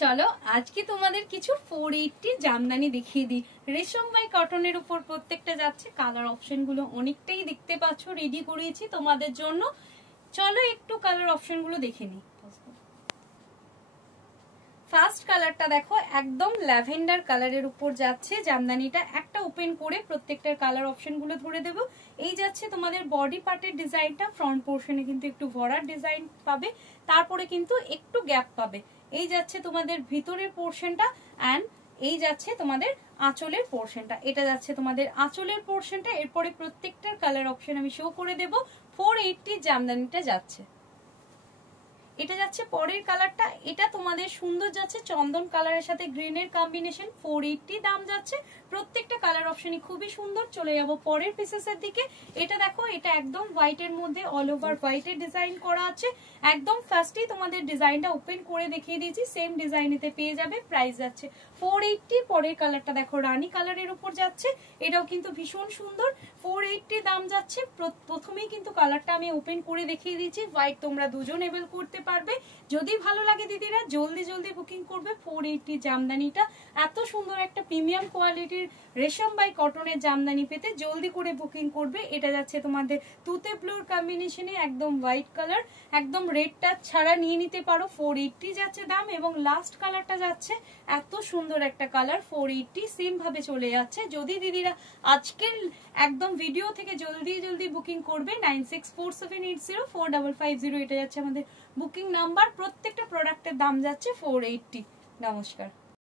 চলো আজকে তোমাদের কিছু 480 জামদানি দেখিয়ে দিই। রেশম বাই কটনের উপর প্রত্যেকটা যাচ্ছে। কালার অপশন গুলো অনেকটাই দেখতে পাচ্ছ, রেডি করিয়েছি তোমাদের জন্য। চলো একটু কালার অপশন গুলো দেখে নিই। ফার্স্ট কালারটা দেখো, একদম ল্যাভেন্ডার কালারের উপর যাচ্ছে জামদানিটা। একটা ওপেন করে প্রত্যেকটার কালার অপশন গুলো ধরে দেবো। এই যাচ্ছে তোমাদের বডি পার্টের ডিজাইনটা, ফ্রন্ট পোর্শনে কিন্তু একটু ভরার ডিজাইন পাবে, তারপরে কিন্তু একটু গ্যাপ পাবে। এই যাচ্ছে তোমাদের ভিতরের পোর্শনটা, অ্যান্ড এই যাচ্ছে তোমাদের আঁচলের পোর্শনটা। এটা যাচ্ছে তোমাদের আঁচলের পোর্শনটা। এরপরে প্রত্যেকটার কালার অপশন আমি শো করে দেবো। 480 জামদানিটা যাচ্ছে। এটা যাচ্ছে পরের কালারটা, এটা তোমাদের সুন্দর যাচ্ছে চন্দন কালারের সাথে গ্রিনের কম্বিনেশন। 480 দাম যাচ্ছে। প্রত্যেকটা কালার অপশনই খুবই সুন্দর। চলে যাব পরের পিসেসের দিকে। এটা দেখো, এটা একদম হোয়াইটের মধ্যে অল ওভার হোয়াইটের ডিজাইন করা আছে। একদম ফার্স্টেই তোমাদের ডিজাইনটা ওপেন করে দেখিয়ে দিয়েছি, সেম ডিজাইনেতে পেয়ে যাবে। প্রাইস যাচ্ছে 480। পরের কালারটা দেখো, রানী কালারের উপর যাচ্ছে। এটাও কিন্তু ভীষণ সুন্দর। 480 দাম যাচ্ছে। প্রথমেই কিন্তু কালারটা আমি ওপেন করে দেখিয়ে দিয়েছি। হোয়াইট তোমরা দুজন এবেল করতে পারবে। যদি ভালো লাগে দিদিরা জলদি জলদি বুকিং করবে। 480 জামদানিটা এত সুন্দর একটা প্রিমিয়াম কোয়ালিটির রেশম বাই কটনের জামদানি পেতে জলদি করে বুকিং করবে। এটা যাচ্ছে তোমাদের তুতে ব্লুর কম্বিনেশনে, একদম হোয়াইট কালার, একদম রেডটা ছাড়া নিয়ে নিতে পারো। 480 যাচ্ছে দাম। এবং লাস্ট কালারটা যাচ্ছে এত সুন্দর একটা কালার, 480 সেম ভাবে চলে যাচ্ছে। যদি দিদিরা আজকের একদম ভিডিও থেকে জলদি জলদি বুকিং করবে 9647804550, এটা যাচ্ছে আমাদের বুকিং নাম্বার। প্রত্যেকটা প্রোডাক্টের দাম যাচ্ছে 480। নমস্কার।